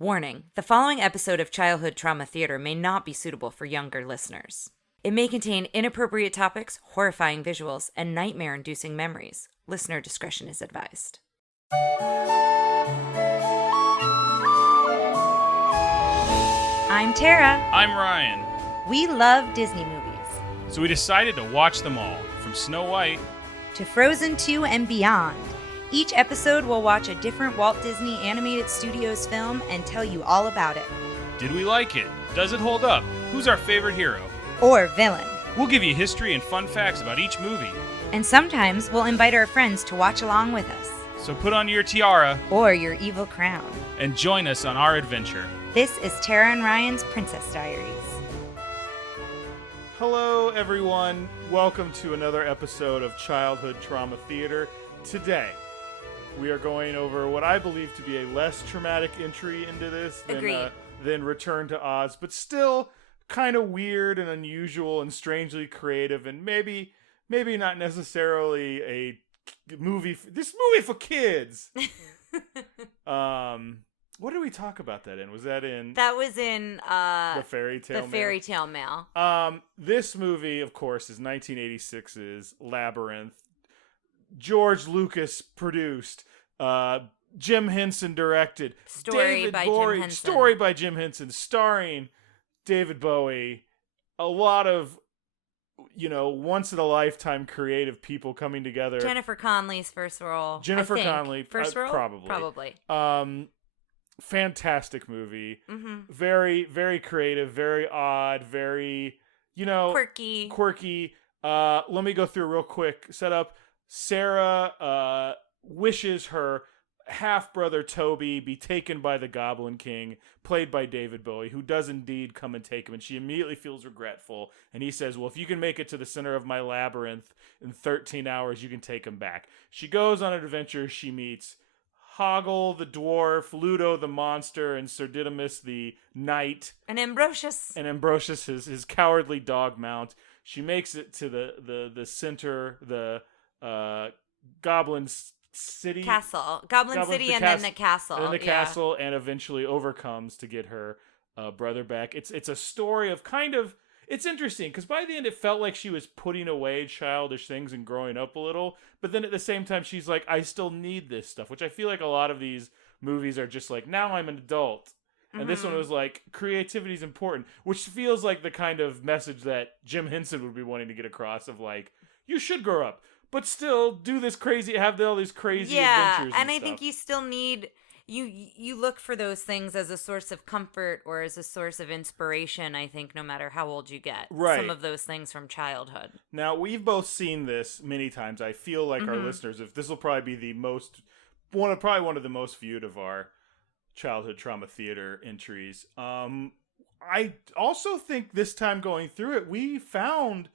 Warning, the following episode of Childhood Trauma Theater may not be suitable for younger listeners. It may contain inappropriate topics, horrifying visuals, and nightmare-inducing memories. Listener discretion is advised. I'm Tara. I'm Ryan. We love Disney movies. So we decided to watch them all, from Snow White to Frozen 2 and beyond. Each episode will watch a different Walt Disney Animated Studios film and tell you all about it. Did we like it? Does it hold up? Who's our favorite hero? Or villain. We'll give you history and fun facts about each movie. And sometimes we'll invite our friends to watch along with us. So put on your tiara or your evil crown and join us on our adventure. This is Tara and Ryan's Princess Diaries. Hello, everyone. Welcome to another episode of Childhood Trauma Theater. Today, we are going over what I believe to be a less traumatic entry into this than Return to Oz, but still kind of weird and unusual and strangely creative, and maybe not necessarily a movie. This movie for kids. What did we talk about that in? Was that in? That was in the Fairy Tale Mail. The Fairy Tale Mail. This movie, of course, is 1986's Labyrinth. Georg Lucas produced. Jim Henson directed. Story by Jim Henson, starring David Bowie. A lot of, once in a lifetime creative people coming together. Jennifer Connelly's first role. First role? Probably. Fantastic movie. Mm-hmm. Very, very creative, very odd, very, quirky. Let me go through real quick. Setup. Sarah wishes her half-brother Toby be taken by the Goblin King, played by David Bowie, who does indeed come and take him, and she immediately feels regretful, and he says, well, if you can make it to the center of my labyrinth in 13 hours, you can take him back. She goes on an adventure. She meets Hoggle the dwarf, Ludo the monster, and Sir Didymus the knight. And Ambrosius, his cowardly dog mount. She makes it to the center, the Goblin City. Castle. Goblin City and then the castle. And then the castle, and eventually overcomes to get her brother back. It's a story of it's interesting, because by the end it felt like she was putting away childish things and growing up a little, but then at the same time she's like, I still need this stuff, which I feel like a lot of these movies are just like, now I'm an adult. And this one was like, creativity is important, which feels like the kind of message that Jim Henson would be wanting to get across of like, you should grow up, but still do this crazy, have all these crazy adventures and I stuff. think you still need... You look for those things as a source of comfort or as a source of inspiration, I think, no matter how old you get. Right. Some of those things from childhood. Now, we've both seen this many times. I feel like our listeners, if this will probably be one of the most viewed of our Childhood Trauma Theater entries. I also think this time going through it, we found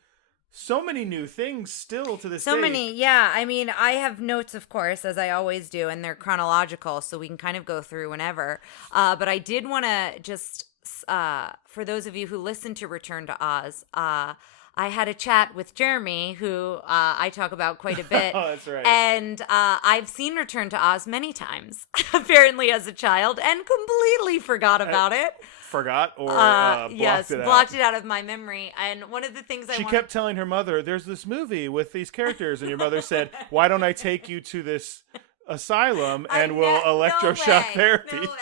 so many new things still to this day. So many, yeah. I mean, I have notes, of course, as I always do, and they're chronological, so we can kind of go through whenever. But I did want to just, for those of you who listen to Return to Oz, I had a chat with Jeremy, who I talk about quite a bit. Oh, that's right. And I've seen Return to Oz many times, apparently as a child, and completely forgot about it. Forgot or blocked it out? Blocked it out of my memory. And one of the things She kept telling her mother, there's this movie with these characters. And your mother said, why don't I take you to this asylum and we'll electroshock therapy? No way.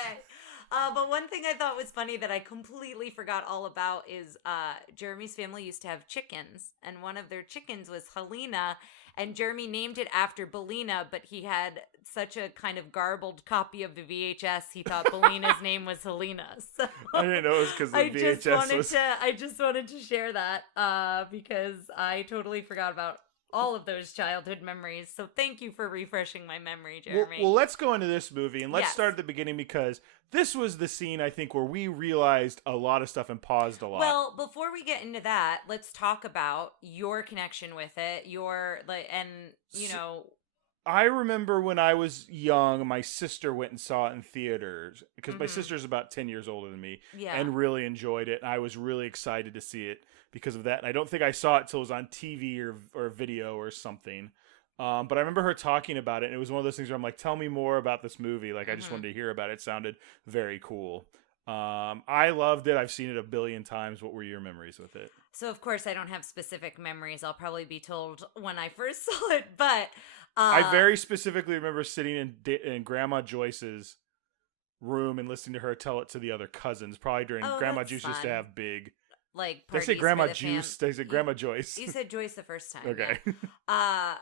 But one thing I thought was funny that I completely forgot all about is Jeremy's family used to have chickens. And one of their chickens was Helena. And Jeremy named it after Belina, but he had such a kind of garbled copy of the VHS, he thought Belina's name was Helena. So I didn't know it was because the VHS I just wanted to share that because I totally forgot about all of those childhood memories. So thank you for refreshing my memory, Jeremy. Well, let's go into this movie, and let's start at the beginning, because this was the scene, I think, where we realized a lot of stuff and paused a lot. Well, before we get into that, let's talk about your connection with it, I remember when I was young, my sister went and saw it in theaters, because my sister's about 10 years older than me, and really enjoyed it, and I was really excited to see it because of that. And I don't think I saw it till it was on TV or video or something. But I remember her talking about it, and it was one of those things where I'm like, tell me more about this movie. Like, I just wanted to hear about it. It sounded very cool. I loved it. I've seen it a billion times. What were your memories with it? So, of course, I don't have specific memories. I'll probably be told when I first saw it, but... I very specifically remember sitting in Grandma Joyce's room and listening to her tell it to the other cousins, probably during Grandma Juice used to have big... Like, did I say Grandma Juice? Did I say Grandma Joyce? You said Joyce the first time. Okay. Yeah.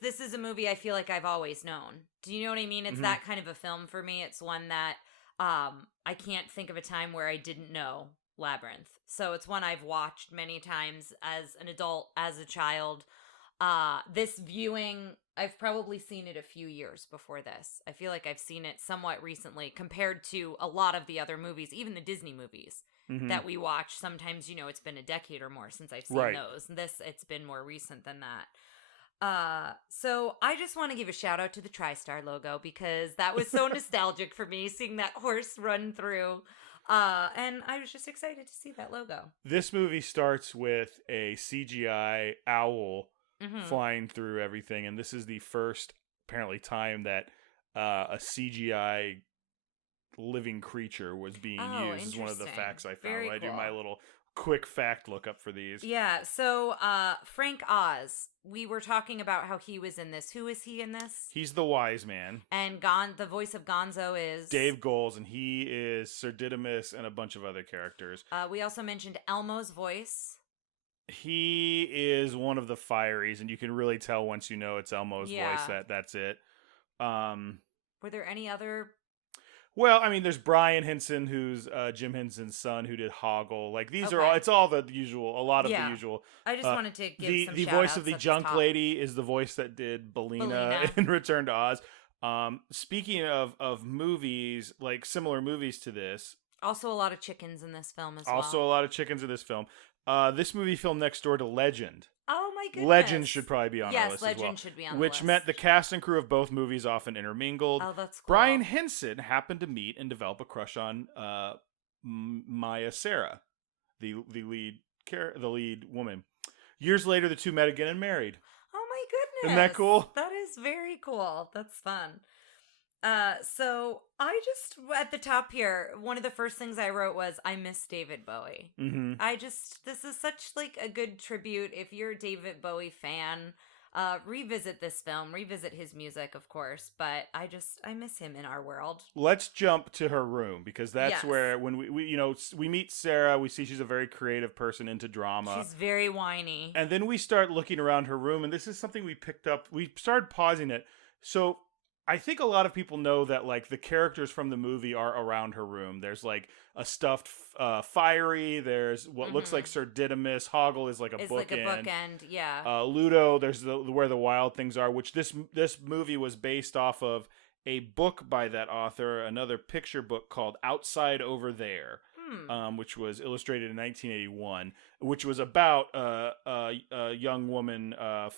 This is a movie I feel like I've always known. Do you know what I mean? It's that kind of a film for me. It's one that I can't think of a time where I didn't know Labyrinth. So it's one I've watched many times as an adult, as a child. This viewing, I've probably seen it a few years before this. I feel like I've seen it somewhat recently compared to a lot of the other movies, even the Disney movies that we watch. Sometimes, it's been a decade or more since I've seen those. It's been more recent than that. So I just want to give a shout out to the TriStar logo because that was so nostalgic for me, seeing that horse run through. And I was just excited to see that logo. This movie starts with a CGI owl flying through everything, and this is the first, apparently, time that a CGI living creature was being used. Is one of the facts I found. I do my little quick fact look up for these. Yeah, so Frank Oz, we were talking about how he was in this. Who is he in this? He's the wise man. And the voice of Gonzo is... Dave Goelz, and he is Sir Didymus and a bunch of other characters. We also mentioned Elmo's voice. He is one of the Fireys, and you can really tell once you know it's Elmo's voice that's it. Were there any other... Well, I mean, there's Brian Henson, who's Jim Henson's son, who did Hoggle. Like, these are all, it's all the usual, a lot of the usual. I just wanted to give some the voice of the junk lady is the voice that did Bellina in Return to Oz. Speaking of movies, like similar movies to this. Also a lot of chickens in this film as well. Also a lot of chickens in this film. This movie filmed next door to Legend. Oh my goodness. Legend should probably be on our list as well. Yes, Legend should be on the list. Which meant the cast and crew of both movies often intermingled. Oh, that's cool. Brian Henson happened to meet and develop a crush on Maya Sarah, the lead woman. Years later, the two met again and married. Oh my goodness. Isn't that cool? That is very cool. That's fun. So I just, at the top here, one of the first things I wrote was, I miss David Bowie. This is such like a good tribute. If you're a David Bowie fan, revisit this film, revisit his music, of course, but I miss him in our world. Let's jump to her room, because that's where, when we meet Sarah, we see she's a very creative person into drama. She's very whiny. And then we start looking around her room, and this is something we picked up. We started pausing it. So I think a lot of people know that, like, the characters from the movie are around her room. There's, like, a stuffed Fiery. There's what looks like Sir Didymus. Hoggle is like a bookend. Like a bookend, yeah. Ludo, there's where the wild things are, which this movie was based off of a book by that author, another picture book called Outside Over There. Which was illustrated in 1981, which was about a young woman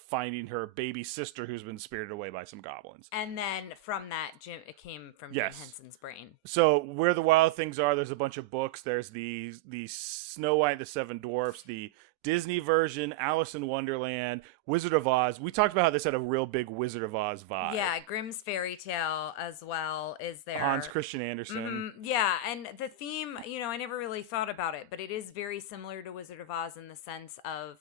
finding her baby sister who's been spirited away by some goblins. And then from that, it came from Jim Henson's brain. So where the wild things are, there's a bunch of books. There's the Snow White and the Seven Dwarfs, the Disney version, Alice in Wonderland, Wizard of Oz. We talked about how this had a real big Wizard of Oz vibe. Yeah, Grimm's Fairy Tale as well is there. Hans Christian Andersen. Yeah, and the theme, I never really thought about it, but it is very similar to Wizard of Oz in the sense of,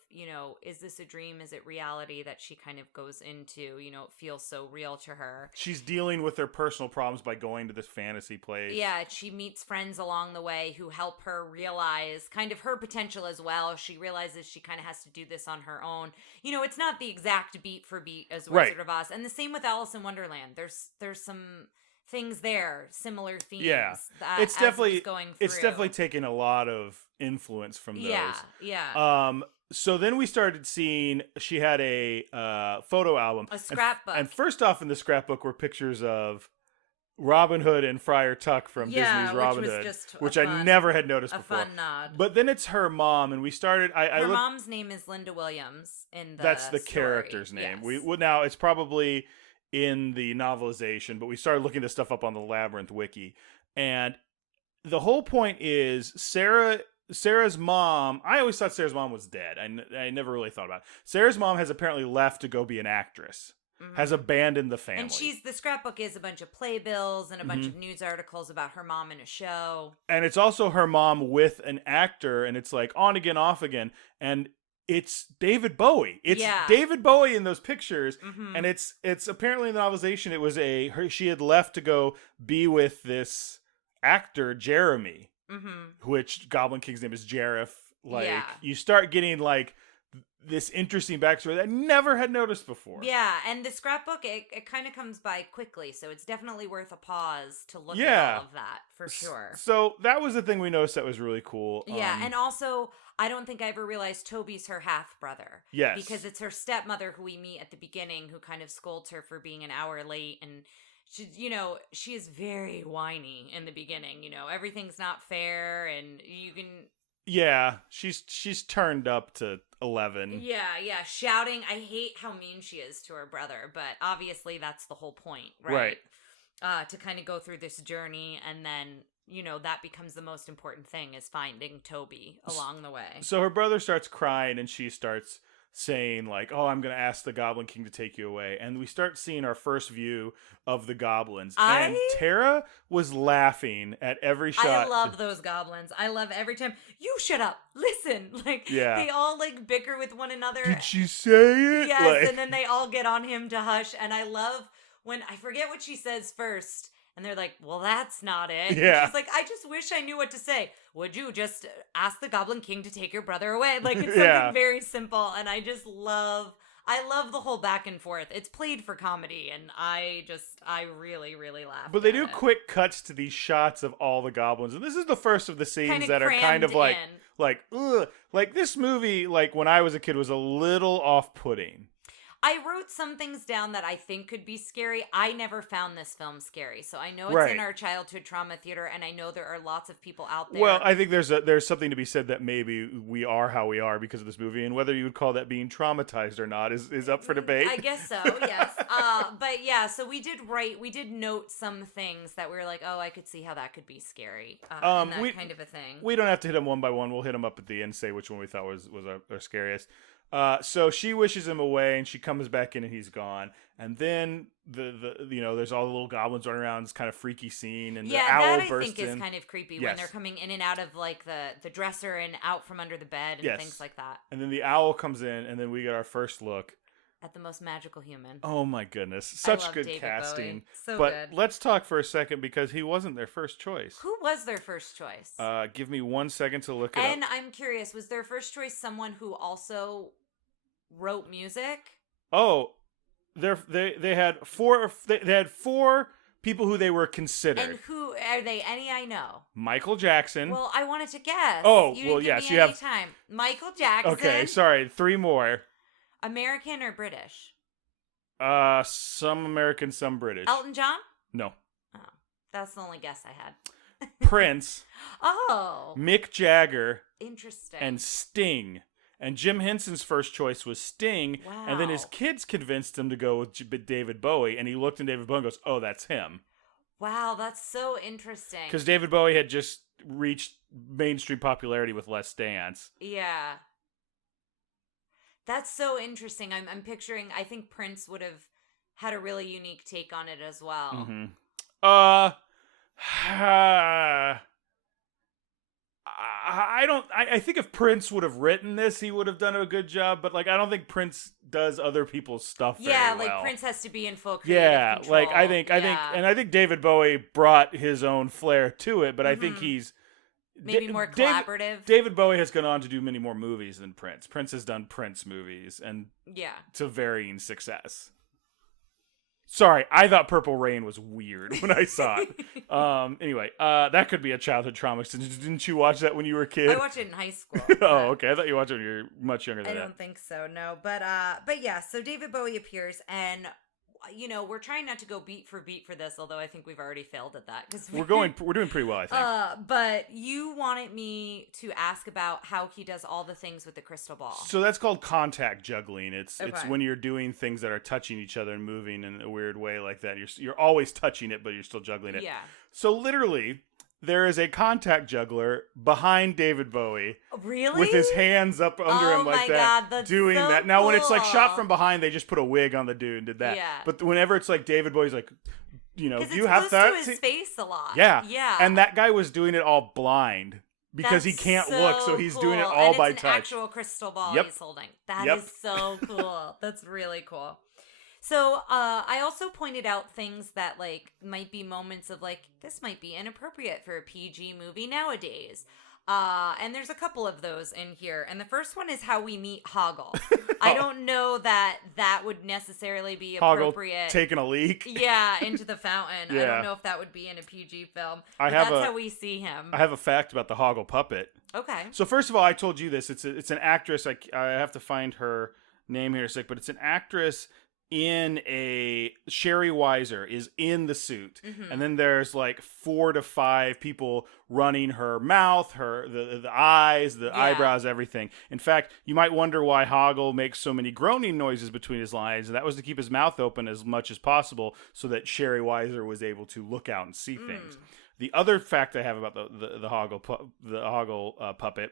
is this a dream? Is it reality that she kind of goes into? It feels so real to her. She's dealing with her personal problems by going to this fantasy place. Yeah, she meets friends along the way who help her realize kind of her potential as well. She realizes she kind of has to do this on her own. It's not the exact beat for beat as Wizard of Oz. And the same with Alice in Wonderland. There's some things there, similar themes. Yeah, it's definitely taken a lot of influence from those. Yeah. So then we started seeing she had a photo album, a scrapbook. And first off in the scrapbook were pictures of Robin Hood and Friar Tuck from Disney's Robin Hood, which I never had noticed before. A fun nod. But then it's her mom, and we started. Her mom's name is Linda Williams in the. That's the character's name. Yes. Now it's probably in the novelization, but we started looking this stuff up on the Labyrinth wiki, and the whole point is Sarah Sarah's mom, I always thought Sarah's mom was dead. I never really thought about it. Sarah's mom has apparently left to go be an actress. Has abandoned the family. And the scrapbook is a bunch of playbills and a bunch of news articles about her mom in a show. And it's also her mom with an actor, and it's like on again, off again. And it's David Bowie. It's David Bowie in those pictures. And it's apparently in the novelization, it was she had left to go be with this actor, Jeremy, which Goblin King's name is Jareth. Like, you start getting like this interesting backstory that I never had noticed before. Yeah, and the scrapbook, it kind of comes by quickly, so it's definitely worth a pause to look at all of that, for sure. So that was the thing we noticed that was really cool. Yeah, and also, I don't think I ever realized Toby's her half-brother. Yes. Because it's her stepmother who we meet at the beginning who kind of scolds her for being an hour late, and she is very whiny in the beginning, everything's not fair, and you can... Yeah, she's turned up to 11. Yeah, shouting. I hate how mean she is to her brother, but obviously that's the whole point, right? To kind of go through this journey, and then, that becomes the most important thing, is finding Toby along the way. So her brother starts crying, and she starts saying, like, oh, I'm going to ask the Goblin King to take you away. And we start seeing our first view of the goblins. And Tara was laughing at every shot. I love those goblins. I love every time, you shut up, listen. Like, they all, like, bicker with one another. Did she say it? Yes, and then they all get on him to hush. And I love when, I forget what she says first. And they're like, well, that's not it. Yeah. And she's like, I just wish I knew what to say. Would you just ask the Goblin King to take your brother away? Like, it's something very simple. And I just love the whole back and forth. It's played for comedy. And I really, really laugh. But they do quick cuts to these shots of all the goblins. And this is the first of the scenes that are kind of like, ugh. Like, this movie, like, when I was a kid, was a little off-putting. I wrote some things down that I think could be scary. I never found this film scary. So I know it's in our childhood trauma theater, and I know there are lots of people out there. Well, I think there's something to be said that maybe we are how we are because of this movie, and whether you would call that being traumatized or not is up for debate. I guess so, yes. But yeah, so we did note some things that we were like, oh, I could see how that could be scary, and that kind of a thing. We don't have to hit them one by one. We'll hit them up at the end, say which one we thought was our scariest. So she wishes him away, and she comes back in, and he's gone. And then there's all the little goblins running around. It's kind of freaky scene, and the owl bursts in. I think is kind of creepy when they're coming in and out of like the dresser and out from under the bed and things like that. And then the owl comes in, and then we get our first look at the most magical human. Oh my goodness, such good David casting. Bowie. So but good. Let's talk for a second because he wasn't their first choice. Who was their first choice? Give me 1 second to look it up. And I'm curious, was their first choice someone who also wrote music? Oh, they had four. They had four people who they were considered. And who are they? Any I know? Michael Jackson. Well, I wanted to guess. Oh, you didn't give me any time. Michael Jackson. Okay, sorry. 3 more. American or British? Some American, some British. Elton John? No. Oh, that's the only guess I had. Prince. Oh. Mick Jagger. Interesting. And Sting. And Jim Henson's first choice was Sting. Wow. And then his kids convinced him to go with David Bowie. And he looked at David Bowie and goes, oh, that's him. Wow, that's so interesting. Because David Bowie had just reached mainstream popularity with Let's Dance. Yeah. That's so interesting. I'm picturing, I think Prince would have had a really unique take on it as well. Mm-hmm. I think if Prince would have written this, he would have done a good job, but like I don't think Prince does other people's stuff very well. Yeah, like Prince has to be in full creative control. Like I think David Bowie brought his own flair to it, but I think he's maybe more collaborative. David Bowie has gone on to do many more movies than Prince. Prince has done Prince movies and to varying success. Sorry, I thought Purple Rain was weird when I saw it. Anyway, that could be a childhood trauma. Didn't you watch that when you were a kid? I watched it in high school. Oh, okay. I thought you watched it when you were much younger than that. I don't think so, no. But yeah, so David Bowie appears, and you know, we're trying not to go beat for this, although I think we've already failed at that. We're doing pretty well, I think. But you wanted me to ask about how he does all the things with the crystal ball. So that's called contact juggling. It's when you're doing things that are touching each other and moving in a weird way like that. You're always touching it, but you're still juggling it. Yeah. So literally, there is a contact juggler behind David Bowie. Really? With his hands up under him like that. God, that's doing so that. Now, cool. when it's like shot from behind, they just put a wig on the dude and did that. Yeah. But whenever it's like David Bowie's like, you know, do you have that? To his face a lot. Yeah. Yeah. And that guy was doing it all blind. Because he can't look, so he's doing it all by touch. It's an actual crystal ball he's holding. That is so cool. That's really cool. So I also pointed out things that like might be moments of like, this might be inappropriate for a PG movie nowadays. And there's a couple of those in here. And the first one is how we meet Hoggle. I don't know that would necessarily be appropriate. Hoggle taking a leak. Yeah, into the fountain. Yeah. I don't know if that would be in a PG film. That's how we see him. I have a fact about the Hoggle puppet. Okay. So first of all, I told you this. It's an actress. I have to find her name here in a sec, but it's an actress in a Sherry Weiser is in the suit, and then there's like 4 to 5 people running her mouth, the eyes, the eyebrows, everything. In fact, you might wonder why Hoggle makes so many groaning noises between his lines, and that was to keep his mouth open as much as possible so that Sherry Weiser was able to look out and see things. The other fact I have about the Hoggle puppet.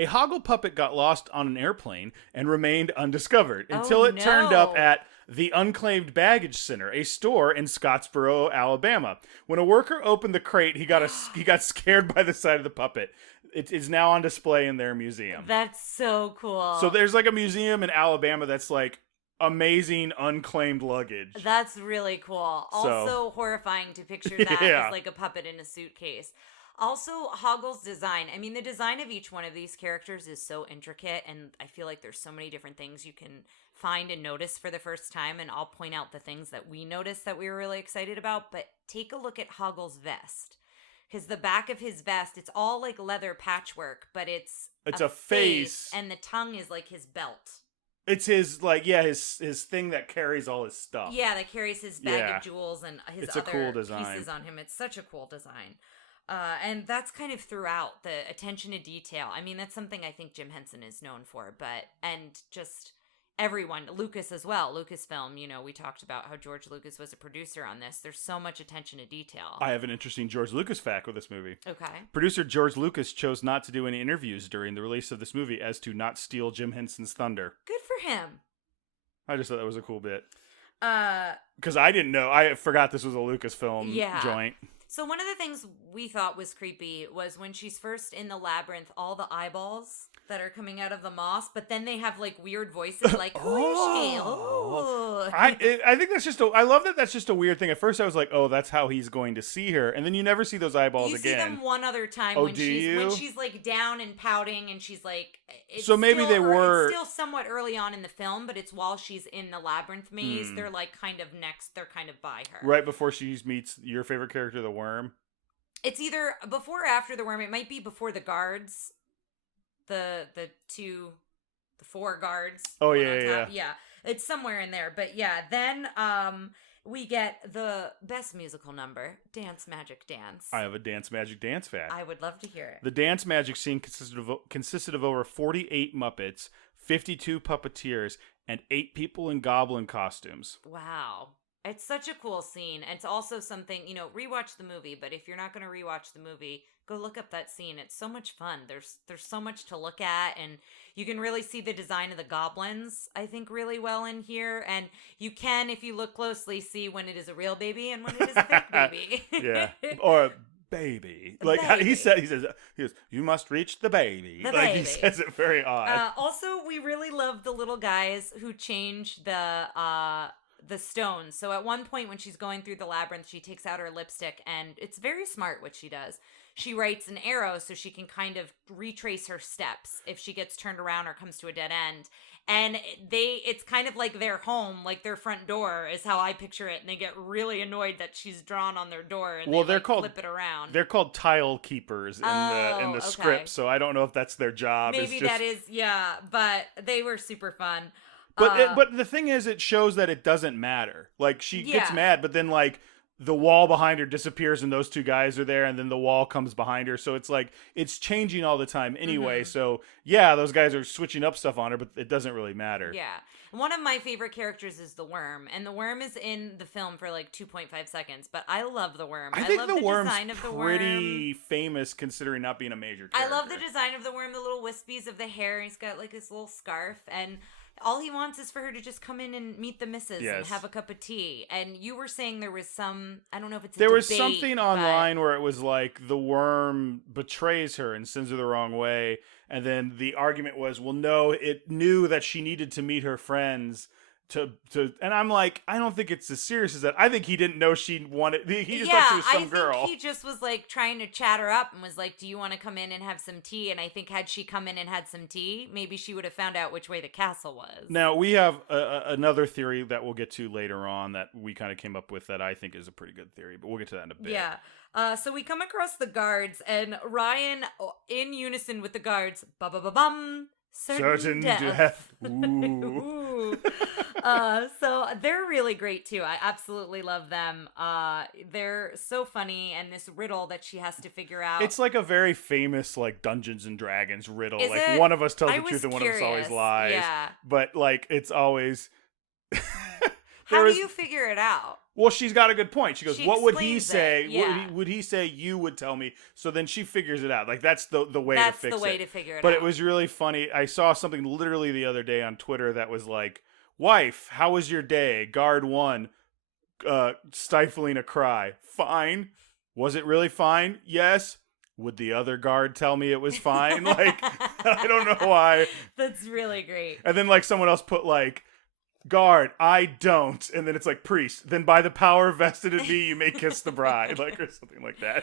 A Hoggle puppet got lost on an airplane and remained undiscovered until it turned up at the Unclaimed Baggage Center, a store in Scottsboro, Alabama. When a worker opened the crate, he got scared by the sight of the puppet. It is now on display in their museum. That's so cool. So there's like a museum in Alabama that's like amazing unclaimed luggage. That's really cool. Also horrifying to picture that as like a puppet in a suitcase. Also, Hoggle's design. I mean, the design of each one of these characters is so intricate, and I feel like there's so many different things you can find and notice for the first time, and I'll point out the things that we noticed that we were really excited about, but take a look at Hoggle's vest. Because the back of his vest, it's all like leather patchwork, but it's a face, and the tongue is like his belt. It's his, like, his thing that carries all his stuff. Yeah, that carries his bag of jewels and his other cool design. Pieces on him. It's such a cool design. And that's kind of throughout, the attention to detail. I mean, that's something I think Jim Henson is known for, and just everyone, Lucas as well, Lucasfilm, you know, we talked about how George Lucas was a producer on this. There's so much attention to detail. I have an interesting George Lucas fact with this movie. Okay. Producer George Lucas chose not to do any interviews during the release of this movie as to not steal Jim Henson's thunder. Good for him. I just thought that was a cool bit. Because I didn't know. I forgot this was a Lucasfilm joint. So one of the things we thought was creepy was when she's first in the labyrinth, all the eyeballs that are coming out of the moss, but then they have like weird voices like, who is she? Oh. I think that's just I love that that's just a weird thing. At first I was like, oh, that's how he's going to see her. And then you never see those eyeballs again. You see them one other time when she's like down and pouting and she's like, it's still somewhat early on in the film, but it's while she's in the labyrinth maze. They're like kind of by her. Right before she meets your favorite character, the worm. It's either before or after the worm. It might be before the guards. The 4 guards. Oh yeah. It's somewhere in there, but yeah. Then we get the best musical number, Dance Magic Dance. I have a Dance Magic Dance fact. I would love to hear it. The dance magic scene consisted of over 48 Muppets, 52 puppeteers, and 8 people in goblin costumes. Wow. It's such a cool scene. And it's also something, you know, rewatch the movie, but if you're not going to rewatch the movie, go look up that scene. It's so much fun. There's so much to look at, and you can really see the design of the goblins, I think, really well in here. And you can, if you look closely, see when it is a real baby and when it is a fake baby. Yeah. Or baby. Like baby. He says, you must reach the baby. The like baby. He says it very odd. Also, we really love the little guys who change the stones. So at one point when she's going through the labyrinth, she takes out her lipstick, and it's very smart what she does. She writes an arrow so she can kind of retrace her steps if she gets turned around or comes to a dead end. And it's kind of like their home, like their front door is how I picture it. And they get really annoyed that she's drawn on their door, and they flip it around. They're called tile keepers in the script, so I don't know if that's their job. Maybe that is, but they were super fun. But the thing is, it shows that it doesn't matter. Like, she gets mad, but then, like, the wall behind her disappears and those two guys are there, and then the wall comes behind her. So it's like it's changing all the time anyway. So yeah, those guys are switching up stuff on her, but it doesn't really matter. Yeah. One of my favorite characters is the worm, and the worm is in the film for like 2.5 seconds, but I love the worm. I think love the worm's design of the pretty famous considering not being a major character. I love the design of the worm, the little wispies of the hair. He's got like his little scarf, and all he wants is for her to just come in and meet the missus and have a cup of tea. And you were saying there was some, I don't know if it's a There was debate, something online where it was like the worm betrays her and sends her the wrong way. And then the argument was, well, no, it knew that she needed to meet her friends to and I'm like, I don't think it's as serious as that. I think he didn't know she wanted, he just thought she was some girl. I think he just was like trying to chat her up and was like, do you want to come in and have some tea? And I think had she come in and had some tea, maybe she would have found out which way the castle was. Now, we have another theory that we'll get to later on that we kind of came up with that I think is a pretty good theory, but we'll get to that in a bit. Yeah. So we come across the guards, and Ryan, in unison with the guards, ba-ba-ba-bum, certain death. Ooh. So they're really great too. I absolutely love them. They're so funny, and this riddle that she has to figure out. It's like a very famous like Dungeons and Dragons riddle. Is like it? One of us tells I the truth and was one of us always curious. lies. Yeah. But like it's always How do you figure it out? Well, she's got a good point. She goes, "What would he say? Yeah. Would he say you would tell me?" So then she figures it out. Like that's the way to fix it. That's the way to figure it out. But it was really funny. I saw something literally the other day on Twitter that was like, "Wife, how was your day? Guard 1, stifling a cry. Fine. Was it really fine? Yes. Would the other guard tell me it was fine?" Like, I don't know why. That's really great. And then like someone else put like, "Guard, I don't," and then it's like, "Priest, then by the power vested in me, you may kiss the bride," like, or something like that.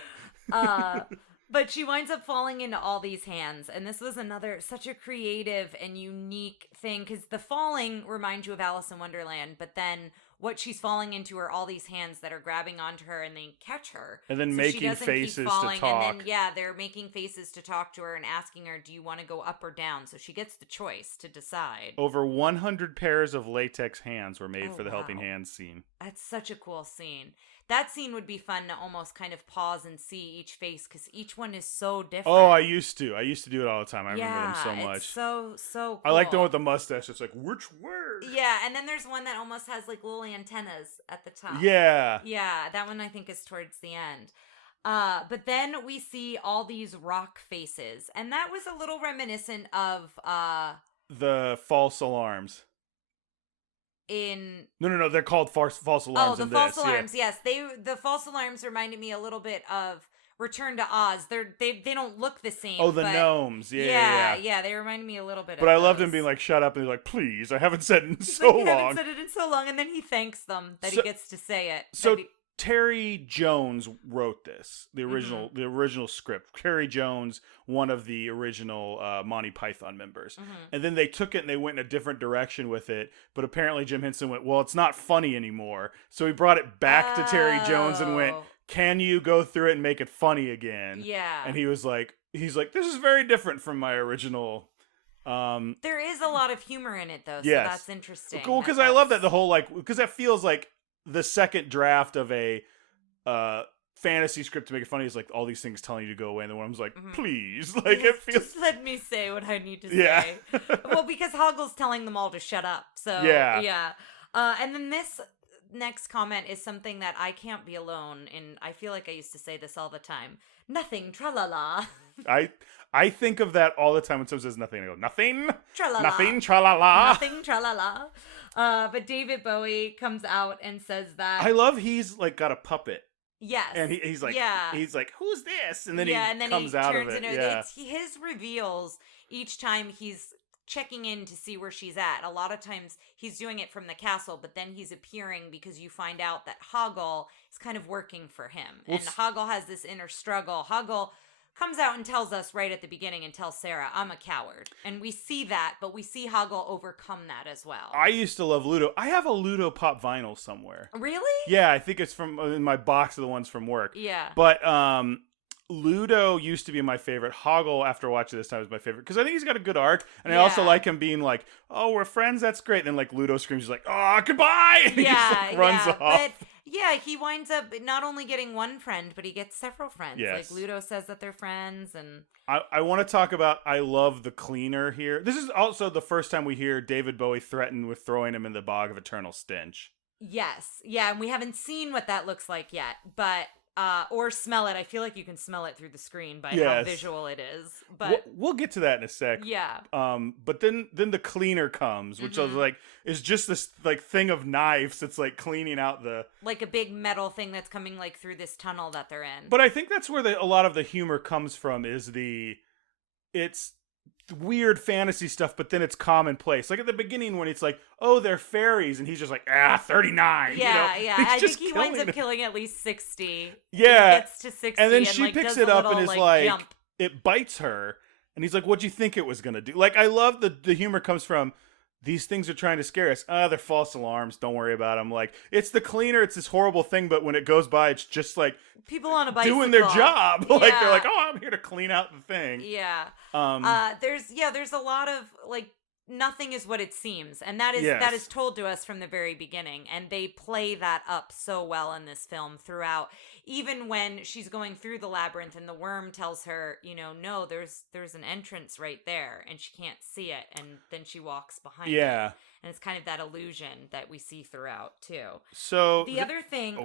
But she winds up falling into all these hands, and this was such a creative and unique thing, because the falling reminds you of Alice in Wonderland, but then what she's falling into are all these hands that are grabbing onto her and they catch her. And then making faces to talk. And then, they're making faces to talk to her and asking her, do you want to go up or down? So she gets the choice to decide. Over 100 pairs of latex hands were made for the helping hands scene. That's such a cool scene. That scene would be fun to almost kind of pause and see each face, because each one is so different. Oh, I used to do it all the time. I remember them so much. It's so cool. I like the one with the mustache. It's like, which way? Yeah, and then there's one that almost has like little antennas at the top. Yeah. Yeah, that one I think is towards the end. But then we see all these rock faces, and that was a little reminiscent of the false alarms. No, they're called false alarms. Oh, the false alarms. Yes, the false alarms reminded me a little bit of Return to Oz. They don't look the same. Oh, the gnomes. Yeah. They reminded me a little bit. But I loved him being like, "Shut up," and he's like, "Please, I haven't said it in so long." I haven't said it in so long, and then he thanks them that he gets to say it. So Terry Jones wrote this, the original script. Terry Jones, one of the original Monty Python members. And then they took it and they went in a different direction with it. But apparently Jim Henson went, "Well, it's not funny anymore." So he brought it back to Terry Jones and went, "Can you go through it and make it funny again?" Yeah. And he's like, "This is very different from my original." There is a lot of humor in it, though. So yes. that's interesting. Cool, because I love that the whole because that feels like the second draft of a fantasy script to make it funny is like all these things telling you to go away, and then one of them's like, "Please," like it feels. Just let me say what I need to say. Well, because Hoggle's telling them all to shut up. So yeah. And then this next comment is something that I can't be alone in. I feel like I used to say this all the time. Nothing, tra-la-la. I think of that all the time when someone says nothing. I go, "Nothing, tra-la-la. Nothing, tra-la-la. Nothing, tra-la-la." But David Bowie comes out and says that. I love he's like got a puppet. Yes. And he's like, "Who's this?" And then he comes out of it. His reveals each time he's checking in to see where she's at. A lot of times he's doing it from the castle, but then he's appearing because you find out that Hoggle is kind of working for him. And Hoggle has this inner struggle. Hoggle comes out and tells us right at the beginning and tells Sarah, "I'm a coward." And we see that, but we see Hoggle overcome that as well. I used to love Ludo. I have a Ludo Pop vinyl somewhere. Really? Yeah, I think it's from in my box of the ones from work. Yeah. But Ludo used to be my favorite. Hoggle, after watching this time, is my favorite because I think he's got a good arc, and I also like him being like, "Oh, we're friends. That's great." And then like Ludo screams, he's like, "Oh, goodbye!" And he just, runs off. But Yeah, he winds up not only getting one friend, but he gets several friends. Yes. Like, Ludo says that they're friends, and... I want to talk about I love the cleaner here. This is also the first time we hear David Bowie threaten with throwing him in the bog of eternal stench. Yes. Yeah, and we haven't seen what that looks like yet, but... or smell it. I feel like you can smell it through the screen by how visual it is. But we'll get to that in a sec. Yeah. But then the cleaner comes, which I was like is just this like thing of knives that's like cleaning out the like a big metal thing that's coming like through this tunnel that they're in. But I think that's where a lot of the humor comes from. Is it's weird fantasy stuff, but then it's commonplace. Like at the beginning when it's like, oh, they're fairies, and he's just like, 39. Yeah, you know? yeah. I think he winds up killing at least 60. Yeah. He gets to 60 and then she picks it up and is like, jump. It bites her, and he's like, what'd you think it was gonna do? Like, I love the humor comes from, these things are trying to scare us. They're false alarms. Don't worry about them. Like, it's the cleaner. It's this horrible thing, but when it goes by, it's just like people on a bicycle doing their job. Like, they're like, oh, I'm here to clean out the thing. Yeah. There's a lot of like, nothing is what it seems, and that is told to us from the very beginning, and they play that up so well in this film throughout. Even when she's going through the labyrinth and the worm tells her, no, there's an entrance right there, and she can't see it, and then she walks behind it. And it's kind of that illusion that we see throughout too. So the other thing,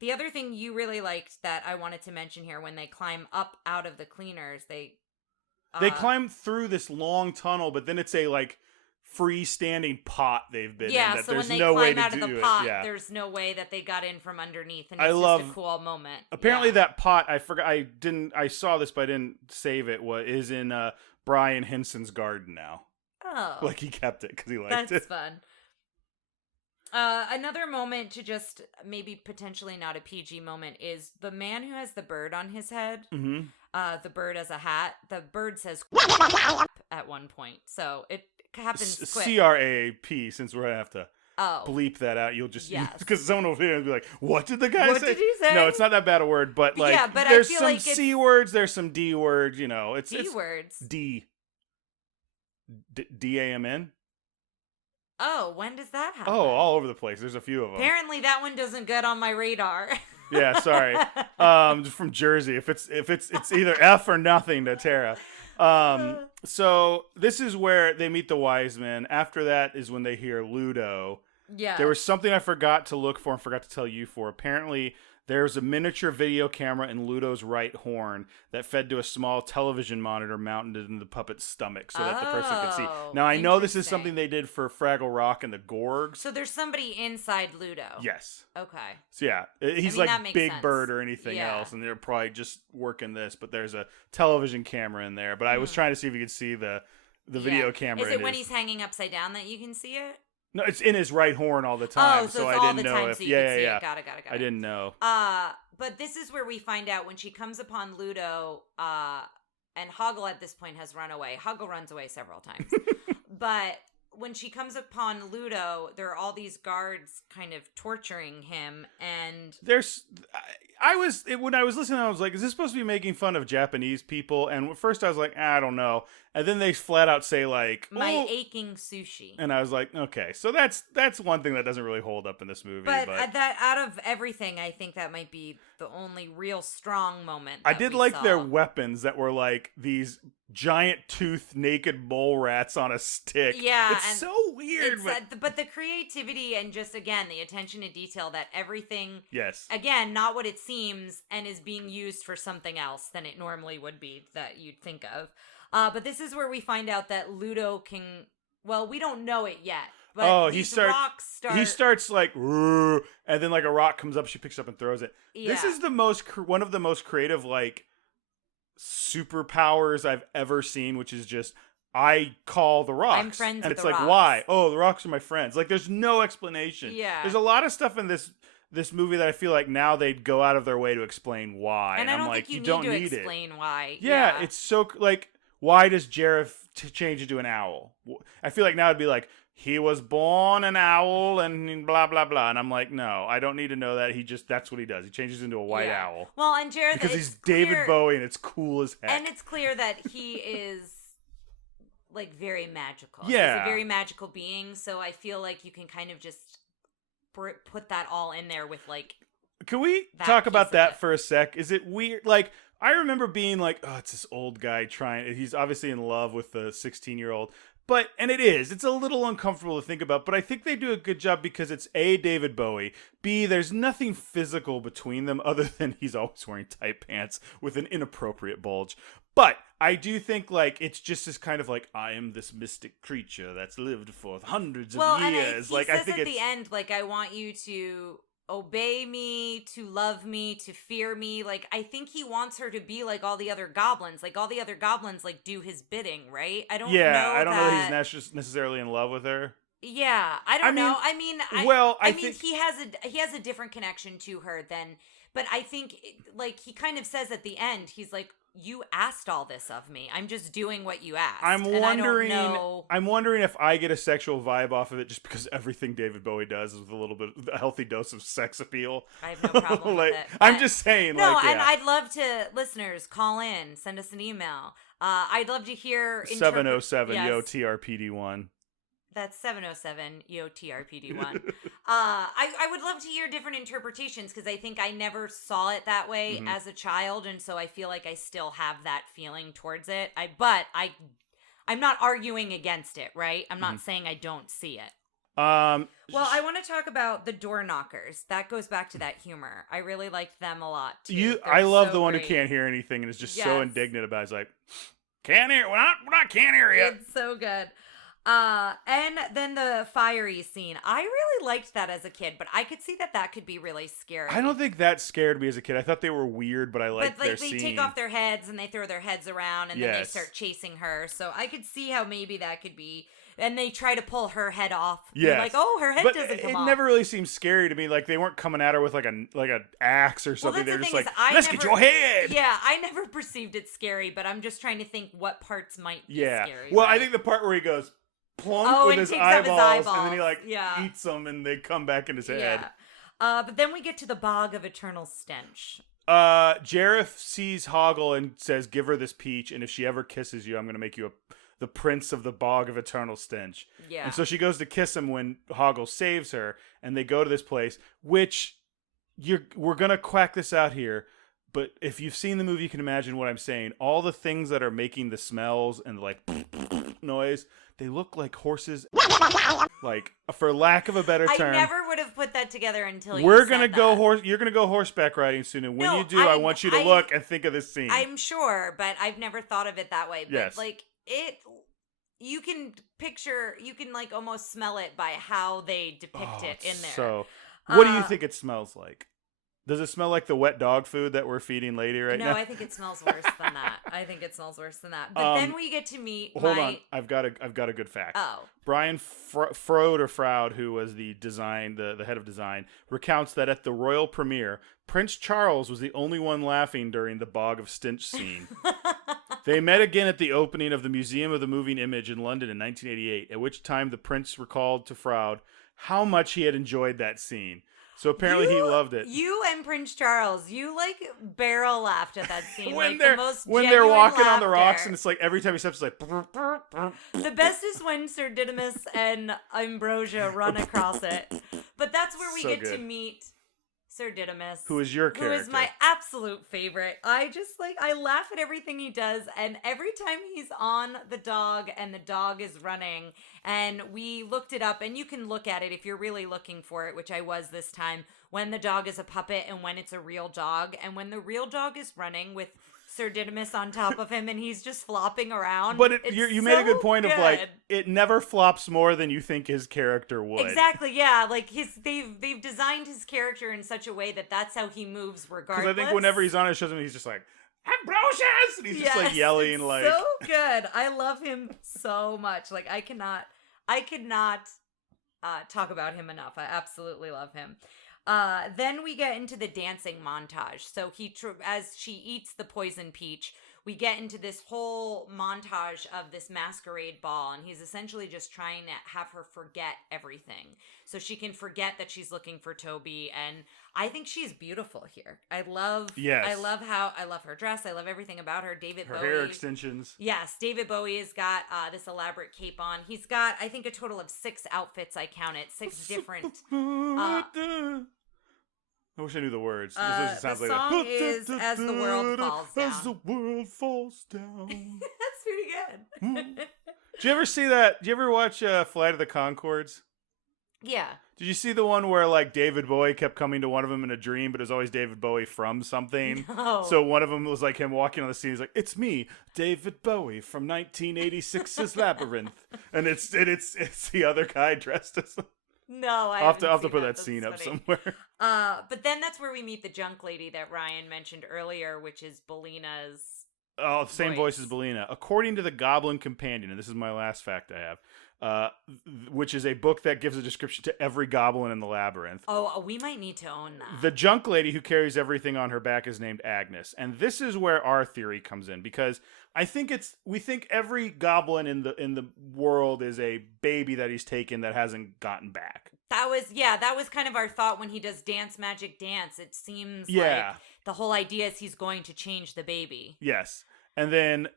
the other thing you really liked that I wanted to mention here, when they climb up out of the cleaners, they climb through this long tunnel, but then it's a like freestanding pot they've been in. That So there's when they no way climb out to of do the pot, it. there's no way that they got in from underneath, and it's just a cool moment. Apparently that pot, I forgot, I saw this but I didn't save it, is in Brian Henson's garden now. Oh. Like he kept it because he liked it. That's fun. Another moment to just maybe potentially not a PG moment is the man who has the bird on his head. Mm-hmm. The bird as a hat. The bird says at one point, so it happens quick. CRAP, since we're gonna have to bleep that out. You'll just because someone will hear and be like, "What did the guy say?" What did he say? No, it's not that bad a word, but like, but there's I feel some like C words, there's some D words. It's words. DAMN. Oh, when does that happen? Oh, all over the place. There's a few of them. Apparently, that one doesn't get on my radar. Yeah, sorry. From Jersey. If it's either F or nothing to Tara. So this is where they meet the wise men. After that is when they hear Ludo. Yeah. There was something I forgot to look for and forgot to tell you for. Apparently, there's a miniature video camera in Ludo's right horn that fed to a small television monitor mounted in the puppet's stomach so that the person could see. Now, I know this is something they did for Fraggle Rock and the Gorgs. So there's somebody inside Ludo. Yes. Okay. So yeah, he's like Big Bird or anything else, and they're probably just working this, but there's a television camera in there. But I was trying to see if you could see the video camera. Is it when he's hanging upside down that you can see it? No, it's in his right horn all the time. Oh, so I it's all didn't the know time if so you can see yeah. it. Got it. I didn't know. But this is where we find out when she comes upon Ludo, and Hoggle at this point has run away. Hoggle runs away several times. But when she comes upon Ludo, there are all these guards kind of torturing him, and when I was listening, I was like, is this supposed to be making fun of Japanese people? And at first I was like, I don't know. And then they flat out say like, my aching sushi. And I was like, okay, so that's one thing that doesn't really hold up in this movie. But that out of everything, I think that might be the only real strong moment. I did like their weapons that were like these giant toothed naked mole rats on a stick. Yeah, it's so weird. But the creativity and just again the attention to detail that everything. Yes. Again, not what it seems, and is being used for something else than it normally would be that you'd think of. But this is where we find out that Ludo can. Well, we don't know it yet. But he starts like, and then like a rock comes up, she picks it up and throws it. Yeah. This is one of the most creative like superpowers I've ever seen, which is just I call the rocks. I'm friends and with it's the like, rocks. why? Oh, the rocks are my friends. Like, there's no explanation. Yeah. There's a lot of stuff in this movie that I feel like now they'd go out of their way to explain why. And I don't I'm think like, you don't need need to explain why. Yeah, it's so like, why does Jareth change into an owl? I feel like now it'd be like, he was born an owl and blah, blah, blah. And I'm like, no, I don't need to know that. That's what he does. He changes into a white owl. Well, and Jareth, because he's David Bowie and it's cool as heck. And it's clear that he is like very magical. Yeah. He's a very magical being. So I feel like you can kind of just put that all in there with like. Can we talk about that for a sec? Is it weird? Like, I remember being like, oh, it's this old guy trying. He's obviously in love with the 16-year-old. And it's a little uncomfortable to think about, but I think they do a good job because it's A, David Bowie, B, there's nothing physical between them other than he's always wearing tight pants with an inappropriate bulge. But I do think, like, it's just this kind of like, I am this mystic creature that's lived for hundreds of years. He says at the end, like, I want you to obey me, to love me, to fear me. Like, I think he wants her to be like all the other goblins. Like, all the other goblins, like, do his bidding, right? I don't know that he's necessarily in love with her. Yeah, I don't know. I mean, I mean, he has a different connection to her than, but I think, like, he kind of says at the end, he's like, you asked all this of me. I'm just doing what you asked. I'm wondering if I get a sexual vibe off of it just because everything David Bowie does is with a healthy dose of sex appeal. I have no problem with it. I'm just saying. No, and I'd love to, listeners, call in, send us an email. I'd love to hear 707 yo TRPD1. That's 707 yo TRPD1. I would love to hear different interpretations because I think I never saw it that way as a child, and so I feel like I still have that feeling towards it. I'm not arguing against it, right? I'm not saying I don't see it. Well, I want to talk about the door knockers. That goes back to that humor. I really liked them a lot too. I love the one who can't hear anything and is just so indignant about it. He's like, can't hear. We're not can't hear you. It's so good. And then the fiery scene. I really liked that as a kid, but I could see that could be really scary. I don't think that scared me as a kid. I thought they were weird, but I liked their scene. But they take off their heads and they throw their heads around and then they start chasing her. So I could see how maybe that could be. And they try to pull her head off. Yeah, like, oh, her head doesn't come off. It never really seemed scary to me. Like they weren't coming at her with like an axe or something. They're just like, let's get your head. Yeah, I never perceived it scary, but I'm just trying to think what parts might be scary. Well, right? I think the part where he goes plunk with his eyeballs, and then he like eats them, and they come back in his head. But then we get to the bog of eternal stench. Jareth sees Hoggle and says, "Give her this peach, and if she ever kisses you, I'm going to make you the prince of the bog of eternal stench." Yeah. And so she goes to kiss him when Hoggle saves her, and they go to this place, which we're going to quack this out here. But if you've seen the movie, you can imagine what I'm saying. All the things that are making the smells and like noise, they look like horses. Like, for lack of a better term. I never would have put that together until You're gonna go horseback riding soon, and when you do, I want you to look and think of this scene. I'm sure, but I've never thought of it that way. But yes. Like you can like almost smell it by how they depict it in there. So, what do you think it smells like? Does it smell like the wet dog food that we're feeding Lady now? No, I think it smells worse than that. But then we get to meet. Hold on, I've got a good fact. Oh, Brian Froud, who was the head of design, recounts that at the royal premiere, Prince Charles was the only one laughing during the Bog of Stench scene. They met again at the opening of the Museum of the Moving Image in London in 1988, at which time the prince recalled to Froud how much he had enjoyed that scene. So apparently he loved it. You and Prince Charles, you like barrel laughed at that scene. when they're walking laughter. On the rocks, and it's like every time he steps, it's like. The best is when Sir Didymus and Ambrosia run across it. But that's where we get to meet Sir Didymus, who is your character, who is my absolute favorite. I laugh at everything he does, and every time he's on the dog and the dog is running, and we looked it up, and you can look at it if you're really looking for it, which I was this time, when the dog is a puppet and when it's a real dog, and when the real dog is running with Sir Didymus on top of him and he's just flopping around. But you made a good point of like, it never flops more than you think his character would. Exactly, yeah. Like they've designed his character in such a way that that's how he moves regardless. Because I think whenever he's on it, shows him, he's just like, Ambrosius! And he's just like yelling like. So good. I love him so much. Like I could not talk about him enough. I absolutely love him. Then we get into the dancing montage. So as she eats the poison peach, we get into this whole montage of this masquerade ball, and he's essentially just trying to have her forget everything so she can forget that she's looking for Toby. And I think she's beautiful here. I love her dress. I love everything about her. Bowie. Hair extensions. Yes, David Bowie has got this elaborate cape on. He's got, I think, a total of 6 outfits. I counted 6 different. I wish I knew the words. The song is "As the World Falls Down." As the world falls down. That's pretty good. Did you ever see that? Did you ever watch Flight of the Conchords? Yeah. Did you see the one where like David Bowie kept coming to one of them in a dream, but it was always David Bowie from something? No. So one of them was like him walking on the scene. He's like, "It's me, David Bowie from 1986's Labyrinth," and it's the other guy dressed as. No, I'll have to put that scene up somewhere. But then that's where we meet the junk lady that Ryan mentioned earlier, which is Belina's. Oh, the same voice as Belina. According to the Goblin Companion, and this is my last fact I have, which is a book that gives a description to every goblin in the labyrinth. Oh, we might need to own that. The junk lady who carries everything on her back is named Agnes, and this is where our theory comes in, because I think we think every goblin in the world is a baby that he's taken that hasn't gotten back. That was kind of our thought when he does Dance Magic Dance. It seems like the whole idea is he's going to change the baby. Yes. And then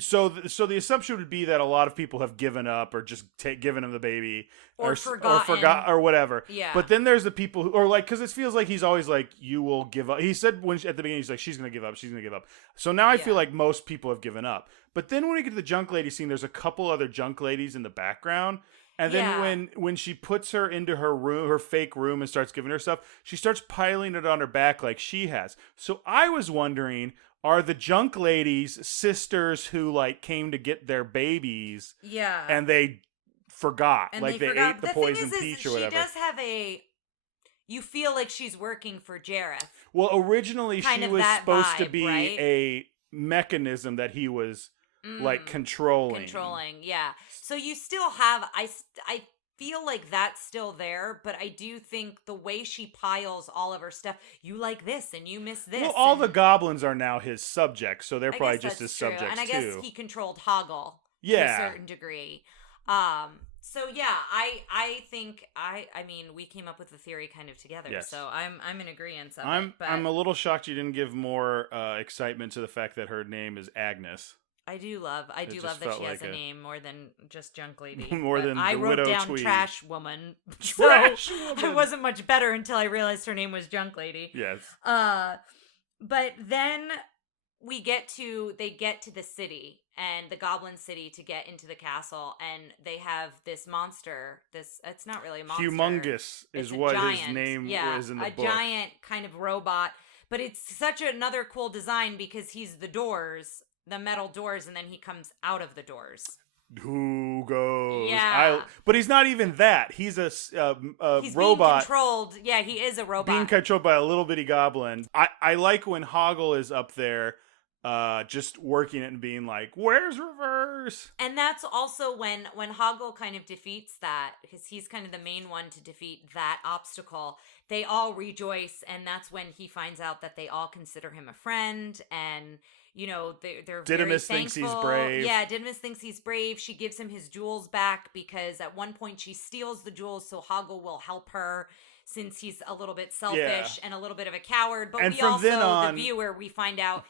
so the assumption would be that a lot of people have given up or just given him the baby or forgot or whatever. Yeah. But then there's the people who, or like, because it feels like he's always like, you will give up. He said at the beginning, he's like, she's gonna give up. She's gonna give up. So now I feel like most people have given up. But then when we get to the junk lady scene, there's a couple other junk ladies in the background. And then when she puts her into her room, her fake room, and starts giving her stuff, she starts piling it on her back like she has. So I was wondering, are the junk ladies sisters who like came to get their babies? Yeah. And they forgot. And like they ate the poison peach or whatever. She does have you feel like she's working for Jareth. Well, originally she was supposed to be right? a mechanism that he was like controlling, yeah. So you still have, I feel like that's still there, but I do think the way she piles all of her stuff, you like this and you miss this. Well, all the goblins are now his subjects, so they're probably just his subjects too. And I guess he controlled Hoggle to a certain degree. So yeah, I think I mean we came up with the theory kind of together, so I'm in agreement of it. But I'm a little shocked you didn't give more excitement to the fact that her name is Agnes. I do love that she has a name more than just junk lady. More than I wrote Widow down Tweed. Trash Woman. Trash Woman. I wasn't much better until I realized her name was Junk Lady. Yes. But then they get to the city and the Goblin City to get into the castle, and they have this monster. It's not really a monster. Humongous is what his name is in the book. A giant kind of robot, but it's such another cool design because he's the metal doors, and then he comes out of the doors. Who goes? Yeah. But he's not even that. He's a he's robot. Being controlled. Yeah, he is a robot. Being controlled by a little bitty goblin. I like when Hoggle is up there just working it and being like, where's reverse? And that's also when Hoggle kind of defeats that, because he's kind of the main one to defeat that obstacle. They all rejoice, and that's when he finds out that they all consider him a friend, and you know, they're very thankful. Didymus thinks he's brave. Yeah, Didymus thinks he's brave. She gives him his jewels back because at one point she steals the jewels so Hoggle will help her, since he's a little bit selfish and a little bit of a coward. But we also, the viewer, we find out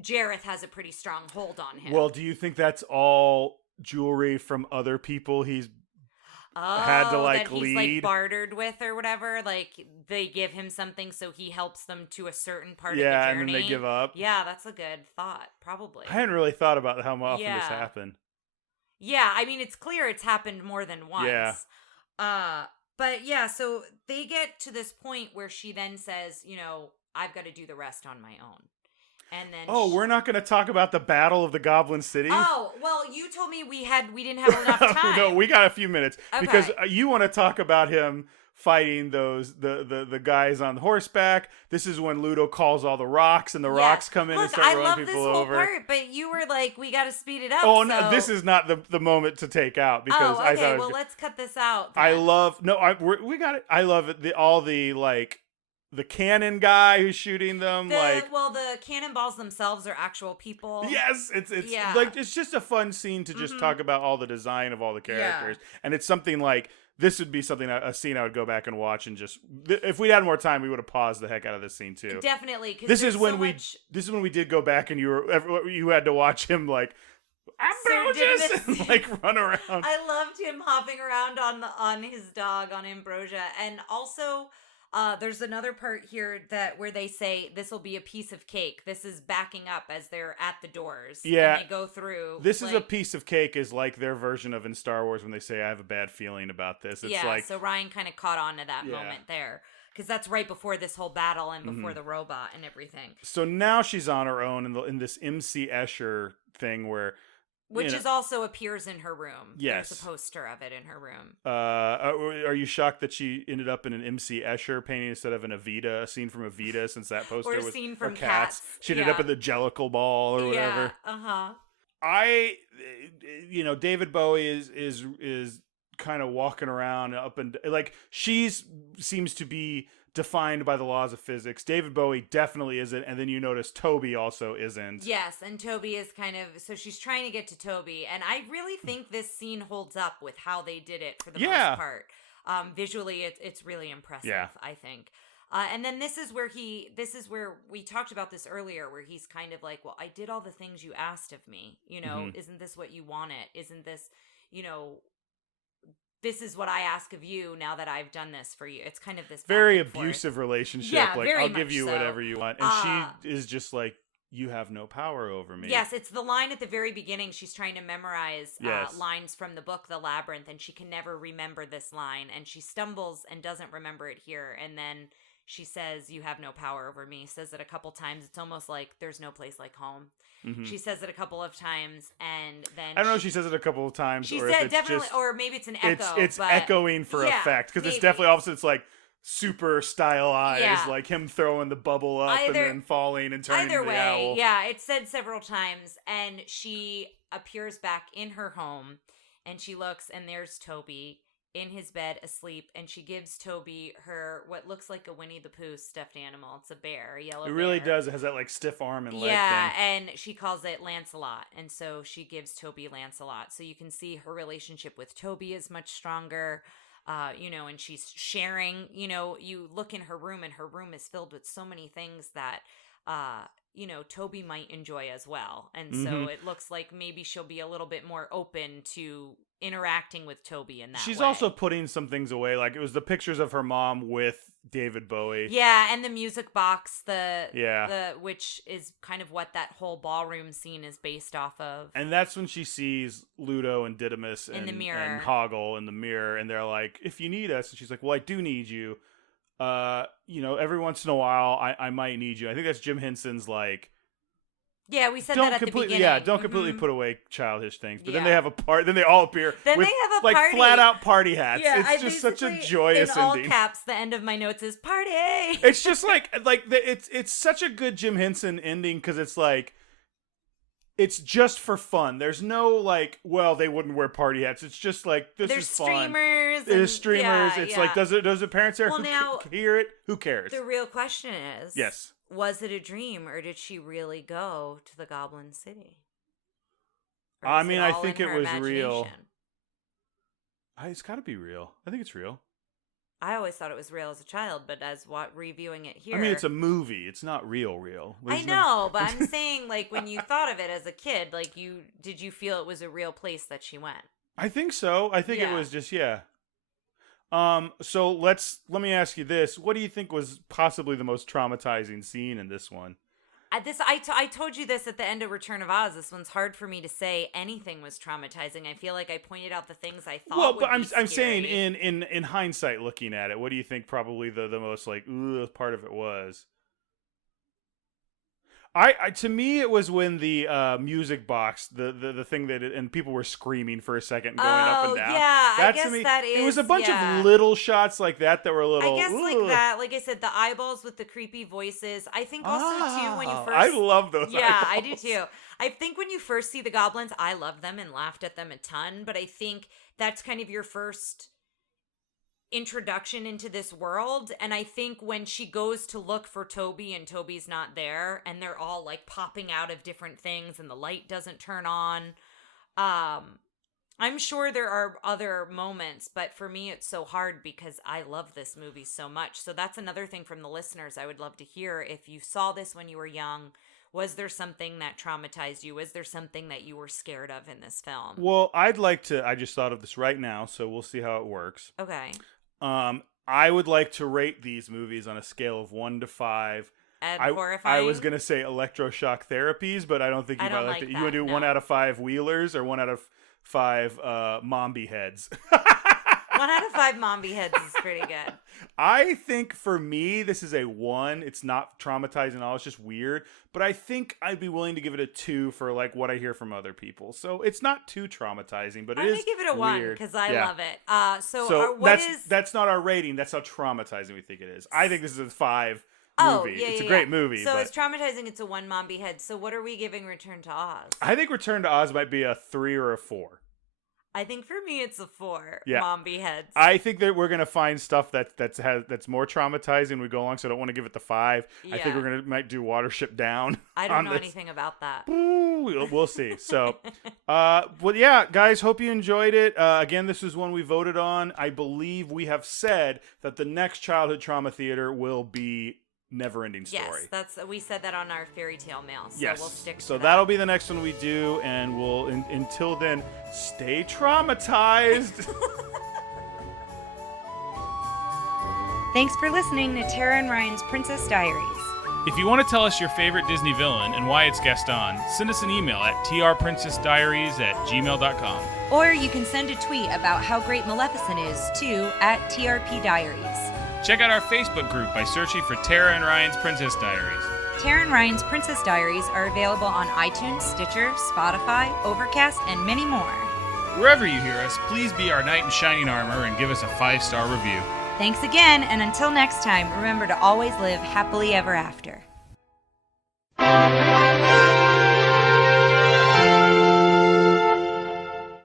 Jareth has a pretty strong hold on him. Well, do you think that's all jewelry from other people he's had to like that he's lead? Like bartered with or whatever? Like they give him something so he helps them to a certain part of the Yeah, journey. and then they give up. Yeah, that's a good thought. Probably. I hadn't really thought about how often this happened. Yeah, I mean, it's clear it's happened more than once. Yeah. But yeah, so they get to this point where she then says, you know, I've got to do the rest on my own. And then we're not going to talk about the Battle of the Goblin City? Oh, well, you told me we didn't have enough time. No, we got a few minutes. Okay. Because you want to talk about him fighting the guys on horseback. This is when Ludo calls all the rocks, and the rocks come in and start running people over. I love this whole part, but you were like, we got to speed it up. Oh, no, this is not the moment to take out. Because okay, I thought let's cut this out then. I love, we got it. I love it. All the, like, the cannon guy who's shooting them. The cannonballs themselves are actual people. Yes, it's like it's just a fun scene to just talk about all the design of all the characters, and it's something like this would be something a scene I would go back and watch and just if we had more time we would have paused the heck out of this scene too. Definitely, this is when we did go back and you had to watch him like. Ambrosia, and, like run around. I loved him hopping around on his dog on Ambrosia, and also there's another part here where they say this will be a piece of cake. This is backing up as they're at the doors. Yeah, and they go through. This is a piece of cake is like their version of in Star Wars when they say I have a bad feeling about this. It's like so Ryan kind of caught on to that moment there. Because that's right before this whole battle and before the robot and everything. So now she's on her own in this MC Escher thing where. Which also appears in her room. Yes. There's a poster of it in her room. Are you shocked that she ended up in an MC Escher painting instead of a scene from Evita, since that poster was... Or a scene from Cats. She ended up in the Jellicle Ball or whatever. David Bowie is kind of walking around up and... Like, seems to be... defined by the laws of physics. David Bowie definitely isn't, and then you notice Toby also isn't. Yes, and Toby is so she's trying to get to Toby, and I really think this scene holds up with how they did it for the most part. Visually, it's really impressive, I think. And then this is where we talked about this earlier, where he's kind of like, well, I did all the things you asked of me, isn't this what you wanted? Isn't this, this is what I ask of you now that I've done this for you. It's kind of this very abusive relationship. Yeah, like, very I'll give you so. Whatever you want. And she is just like, you have no power over me. Yes, it's the line at the very beginning. She's trying to memorize lines from the book, The Labyrinth, and she can never remember this line. And she stumbles and doesn't remember it here. And then she says, you have no power over me. Says it a couple times. It's almost like there's no place like home. Mm-hmm. She says it a couple of times, and then I don't know if she says it a couple of times. She or said if it's definitely, just, or maybe it's an echo. It's echoing for effect because it's definitely all of a sudden it's like super stylized, like him throwing the bubble up and then falling and turning into the owl. Yeah, it's said several times, and she appears back in her home, and she looks, and there's Toby in his bed asleep, and she gives Toby her what looks like a Winnie the Pooh stuffed animal. It's a bear, a yellow bear. It really does. It has that like stiff arm and leg thing. Yeah, and she calls it Lancelot, and so she gives Toby Lancelot. So you can see her relationship with Toby is much stronger, and she's sharing. You look in her room, and her room is filled with so many things that Toby might enjoy as well. And so it looks like maybe she'll be a little bit more open to interacting with Toby in that way. She's also putting some things away, like it was the pictures of her mom with David Bowie. Yeah, and the music box, which is kind of what that whole ballroom scene is based off of. And that's when she sees Ludo and Didymus in the mirror. And Hoggle in the mirror, and they're like, if you need us, and she's like, well, I do need you. Every once in a while, I might need you. I think that's Jim Henson's like, yeah, we said that at the beginning. Yeah, don't completely put away childish things. But then they have a part. Then they all appear. Then with, they have a like party. Flat out party hats. Yeah, it's just such a joyous in all ending. caps, the end of my notes is party. It's just it's such a good Jim Henson ending because it's like it's just for fun. There's no like, well, they wouldn't wear party hats. It's just like this is fun. There's streamers. Yeah, it's like does the parents there hear it? Who cares? The real question is, yes. Was it a dream, or did she really go to the Goblin City? I mean, I think it was real. It's got to be real. I think it's real. I always thought it was real as a child, but as reviewing it here, I mean, it's a movie. It's not real. I know, but I'm saying, like, when you thought of it as a kid, like, did you feel it was a real place that she went? I think so. I think it was just So let me ask you this: what do you think was possibly the most traumatizing scene in this one? I told you this at the end of Return of Oz. This one's hard for me to say anything was traumatizing. I feel like I pointed out the things I thought. Well, but I'm saying in hindsight, looking at it, what do you think probably the most like part of it was? To me it was when the music box, the thing that and people were screaming for a second, going up and down. Yeah, that, I guess to me, that is. It was a bunch of little shots like that were a little. I guess like that. Like I said, the eyeballs with the creepy voices. I think also too when you first. I love those. Yeah, eyeballs. I do too. I think when you first see the goblins, I loved them and laughed at them a ton. But I think that's kind of your first introduction into this world. And I think when she goes to look for Toby and Toby's not there and they're all like popping out of different things and the light doesn't turn on, I'm sure there are other moments, but for me it's so hard because I love this movie so much. So that's another thing from the listeners I would love to hear. If you saw this when you were young, was there something that traumatized you? Was there something that you were scared of in this film? Well, I just thought of this right now, so we'll see how it works. Okay. I would like to rate these movies on a scale of 1 to 5. Horrifying? I was going to say electroshock therapies, but I don't think you might like that. You want to do 1 out of 5 wheelers or 1 out of 5 Mombi heads? 1 out of 5 Mombi heads is pretty good. I think for me, this is a 1. It's not traumatizing at all. It's just weird. But I think I'd be willing to give it a 2 for like what I hear from other people. So it's not too traumatizing, but it is weird. I'm going to give it a 1 because I love it. So that's not our rating. That's how traumatizing we think it is. I think this is a 5 movie. It's a great movie. So it's traumatizing. It's a 1 Mombi head. So what are we giving Return to Oz? I think Return to Oz might be a 3 or a 4. I think for me it's a 4. Mombi heads. I think that we're gonna find stuff that's more traumatizing when we go along. So I don't want to give it the 5. Yeah. I think we're might do Watership Down. I don't know anything about that. Ooh, we'll see. So, well, yeah, guys, hope you enjoyed it. Again, this is one we voted on. I believe we have said that the next childhood trauma theater will be Never-Ending Story. Yes, we said that on our fairy tale mail. So yes. We'll stick to that. So that'll be the next one we do, and we'll until then, stay traumatized. Thanks for listening to Tara and Ryan's Princess Diaries. If you want to tell us your favorite Disney villain and why it's guest on, send us an email at trprincessdiaries@gmail.com. Or you can send a tweet about how great Maleficent is to @TRPDiaries. Check out our Facebook group by searching for Tara and Ryan's Princess Diaries. Tara and Ryan's Princess Diaries are available on iTunes, Stitcher, Spotify, Overcast, and many more. Wherever you hear us, please be our knight in shining armor and give us a 5-star review. Thanks again, and until next time, remember to always live happily ever after.